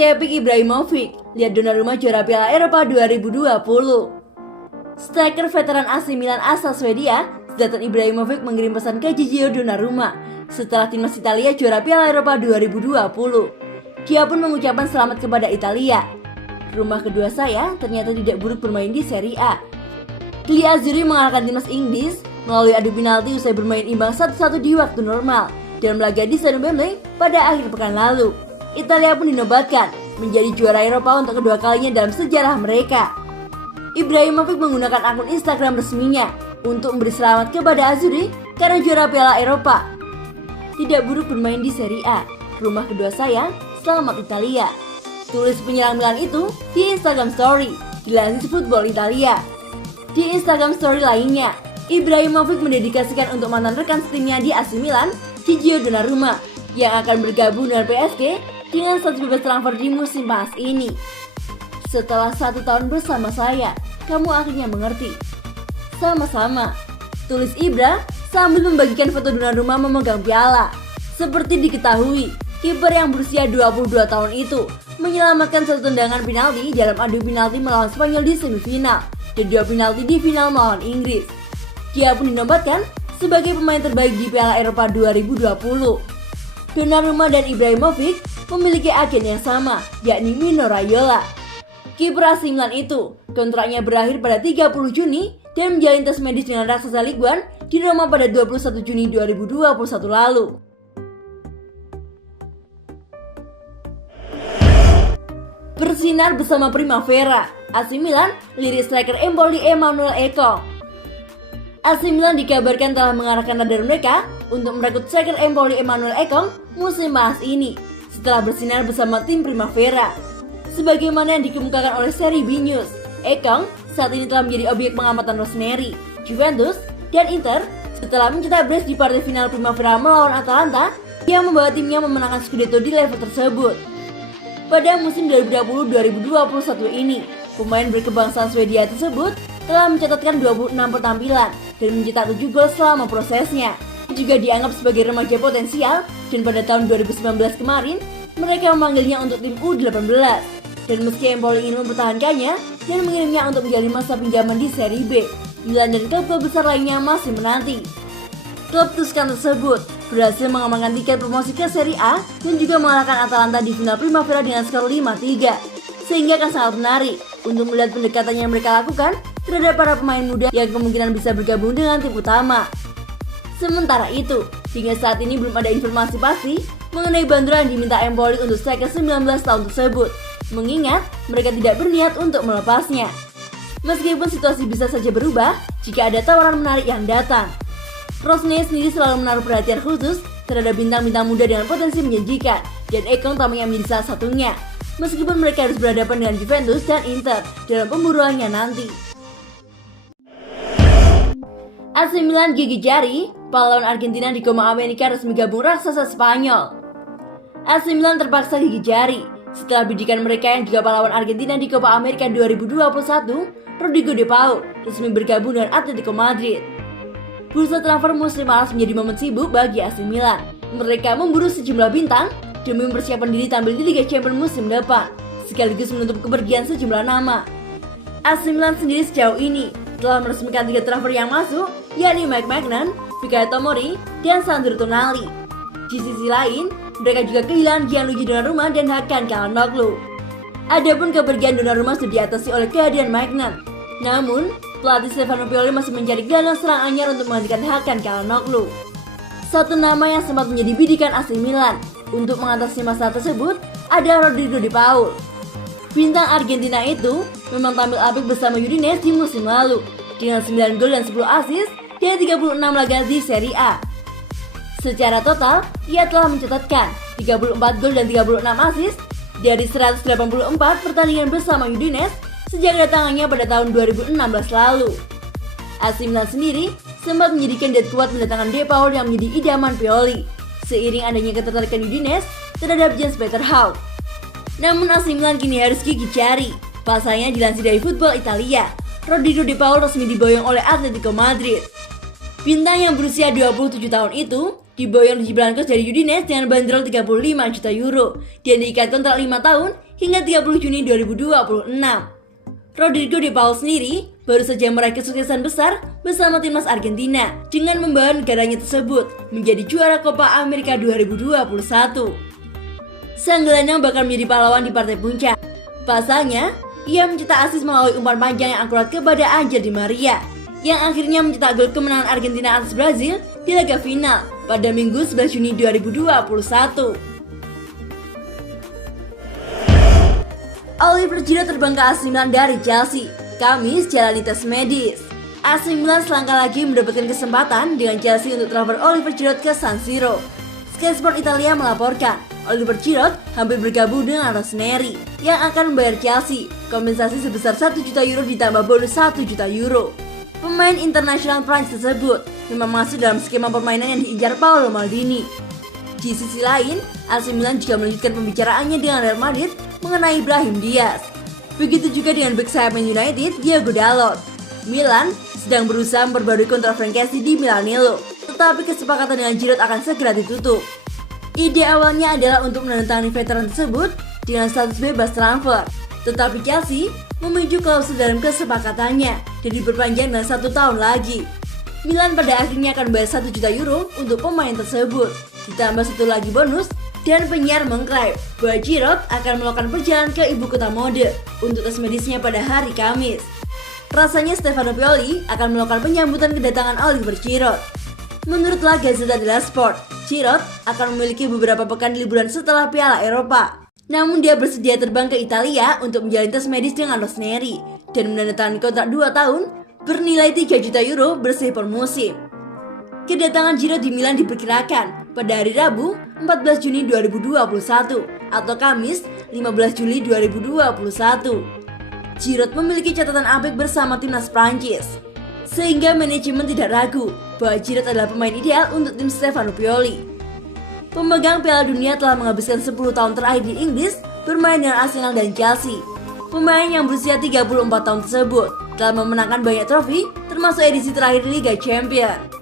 Si Epic Ibrahimovic, lihat Donnarumma juara Piala Eropa 2020. Striker veteran AC Milan asal Swedia, Zlatan Ibrahimovic mengirim pesan ke Gigio Donnarumma setelah timnas Italia juara Piala Eropa 2020. Dia pun mengucapkan selamat kepada Italia. Rumah kedua saya ternyata tidak buruk bermain di Serie A. Gli Azzurri mengalahkan timnas Inggris melalui adu penalti usai bermain imbang 1-1 di waktu normal dalam laga di Stadion Wembley pada akhir pekan lalu. Italia pun dinobatkan menjadi juara Eropa untuk kedua kalinya dalam sejarah mereka. Ibrahimovic menggunakan akun Instagram resminya untuk memberi selamat kepada Azzurri karena juara Piala Eropa. Tidak buruk bermain di Serie A, rumah kedua saya, selamat Italia. Tulis penyerang Milan itu di Instagram Story, dilansir Football Italia. Di Instagram Story lainnya, Ibrahimovic mendedikasikan untuk mantan rekan setimnya di AC Milan, Gigio Donnarumma, yang akan bergabung dengan PSG dengan status bebas transfer di musim panas ini. Setelah 1 tahun bersama saya, kamu akhirnya mengerti. Sama-sama, tulis Ibra sambil membagikan foto Donnarumma memegang piala. Seperti diketahui, kiper yang berusia 22 tahun itu menyelamatkan 1 tendangan penalti dalam adu penalti melawan Spanyol di semifinal dan 2 penalti di final melawan Inggris. Dia pun dinobatkan sebagai pemain terbaik di Piala Eropa 2020. Donnarumma dan Ibrahimovic memiliki agen yang sama, yakni Mino Raiola. Kiper AC Milan itu kontraknya berakhir pada 30 Juni dan menjalani tes medis dengan raksasa Ligue 1 di Roma pada 21 Juni 2021 lalu. Bersinar bersama Primavera, AC Milan lirik striker Empoli Emmanuel Ekong. AC Milan dikabarkan telah mengarahkan radar mereka untuk merekrut striker Empoli Emmanuel Ekong musim panas ini setelah bersinar bersama tim Primavera. Sebagaimana yang dikemukakan oleh Serie B News, Ekong saat ini telah menjadi objek pengamatan Rossoneri, Juventus, dan Inter setelah mencetak brace di partai final Primavera melawan Atalanta yang membawa timnya memenangkan Scudetto di level tersebut. Pada musim 2020-2021 ini, pemain berkebangsaan Swedia tersebut telah mencatatkan 26 pertampilan dan mencetak 7 gol selama prosesnya. Juga dianggap sebagai remaja potensial dan pada tahun 2019 kemarin mereka memanggilnya untuk tim U18. Dan meski Empoli ingin mempertahankannya dan mengirimnya untuk menjalani masa pinjaman di Serie B, Milan dan klub besar lainnya masih menanti. Klub Tuscan tersebut berhasil mengamankan tiket promosi ke Serie A dan juga mengalahkan Atalanta di final Primavera dengan skor 5-3. Sehingga akan sangat menarik untuk melihat pendekatan yang mereka lakukan terhadap para pemain muda yang kemungkinan bisa bergabung dengan tim utama. Sementara itu, hingga saat ini belum ada informasi pasti mengenai bantuan yang diminta Empoli untuk striker 19 tahun tersebut, mengingat mereka tidak berniat untuk melepasnya. Meskipun situasi bisa saja berubah jika ada tawaran menarik yang datang. Rossoneri sendiri selalu menaruh perhatian khusus terhadap bintang-bintang muda dengan potensi menjanjikan, dan Ekong tampaknya menjadi salah satunya. Meskipun mereka harus berhadapan dengan Juventus dan Inter dalam pemburuannya nanti. AC Milan gigit jari, pahlawan Argentina di Copa America resmi gabung raksasa Spanyol. AC Milan terpaksa gigit jari setelah bidikan mereka yang juga pahlawan Argentina di Copa America 2021, Rodrigo De Paul, resmi bergabung dengan Atletico Madrid. Bursa transfer musim panas menjadi momen sibuk bagi AC Milan. Mereka memburu sejumlah bintang demi mempersiapkan diri tampil di Liga Champions musim depan, sekaligus menutup kepergian sejumlah nama. AC Milan sendiri sejauh ini telah meresmikan 3 transfer yang masuk, yakni Mike Maignan, Fikayo Tomori, dan Sandro Tonali. Di sisi lain, mereka juga kehilangan Gianluigi Donnarumma dan Hakan Çalhanoğlu. Adapun kepergian Donnarumma sudah diatasi oleh kehadiran Maignan. Namun, pelatih Stefano Pioli masih mencari gelandang serang anyar untuk menggantikan Hakan Çalhanoğlu. Satu nama yang sempat menjadi bidikan AC Milan untuk mengatasi masalah tersebut adalah Rodrigo De Paul. Bintang Argentina itu memang tampil apik bersama Udinese di musim lalu dengan 9 gol dan 10 assist dari 36 laga di Serie A. Secara total, ia telah mencatatkan 34 gol dan 36 assist dari 184 pertandingan bersama Udinese sejak kedatangannya pada tahun 2016 lalu. AC Milan sendiri sempat menjadi kandidat kuat mendatangkan De Paul yang menjadi idaman Pioli, seiring adanya ketertarikan Udinese terhadap Jens Peter Hauck. Namun AC Milan kini harus gigit jari. Pasalnya dilansir dari Football Italia, Rodrigo De Paul resmi diboyong oleh Atletico Madrid. Bintang yang berusia 27 tahun itu diboyong di Blancos dari Udinese dengan bandrol 35 juta euro dan diikat kontrak 5 tahun hingga 30 Juni 2026. Rodrigo de Paul sendiri baru saja meraih kesuksesan besar bersama timnas Argentina dengan membawa negaranya tersebut menjadi juara Copa America 2021. Sang gelandang bakal menjadi pahlawan di partai puncak. Pasalnya, ia mencetak assist melalui umpan panjang yang akurat kepada Angel Di Maria, yang akhirnya mencetak gol kemenangan Argentina atas Brazil di laga final pada Minggu 11 Juni 2021. Oliver Giroud terbang ke AC Milan dari Chelsea. Kamis jalani tes medis. AC Milan selangkah lagi mendapatkan kesempatan dengan Chelsea untuk transfer Oliver Giroud ke San Siro. Sky Sport Italia melaporkan, Oliver Giroud hampir bergabung dengan Rossoneri yang akan membayar Chelsea kompensasi sebesar 1 juta euro ditambah bonus 1 juta euro. Pemain internasional Prancis tersebut memang masuk dalam skema permainan yang diincar Paolo Maldini. Di sisi lain, AC Milan juga melanjutkan pembicaraannya dengan Real Madrid mengenai Brahim Diaz. Begitu juga dengan bek sayap Man United, Diogo Dalot. Milan sedang berusaha memperbarui kontrak Frank Kessie di Milanello, tetapi kesepakatan dengan Giroud akan segera ditutup. Ide awalnya adalah untuk menandatangani veteran tersebut dengan status bebas transfer, tetapi Chelsea memujuk klausul dalam kesepakatannya dan diperpanjang dengan 1 tahun lagi. Milan pada akhirnya akan bayar 1 juta euro untuk pemain tersebut, ditambah 1 lagi bonus, dan penyiar mengklaim bahwa Giroud akan melakukan perjalanan ke ibu kota mode untuk tes medisnya pada hari Kamis. Rasanya Stefano Pioli akan melakukan penyambutan kedatangan Oliver Giroud. Menurut La Gazzetta dello Sport, Giroud akan memiliki beberapa pekan liburan setelah Piala Eropa. Namun dia bersedia terbang ke Italia untuk menjalani tes medis dengan Rossoneri dan menandatangani kontrak 2 tahun bernilai 3 juta euro bersih per musim. Kedatangan Giroud di Milan diperkirakan pada hari Rabu 14 Juni 2021 atau Kamis 15 Juli 2021. Giroud memiliki catatan apik bersama timnas Prancis, sehingga manajemen tidak ragu bahwa Giroud adalah pemain ideal untuk tim Stefano Pioli. Pemegang Piala Dunia telah menghabiskan 10 tahun terakhir di Inggris bermain dengan Arsenal dan Chelsea. Pemain yang berusia 34 tahun tersebut telah memenangkan banyak trofi termasuk edisi terakhir Liga Champions.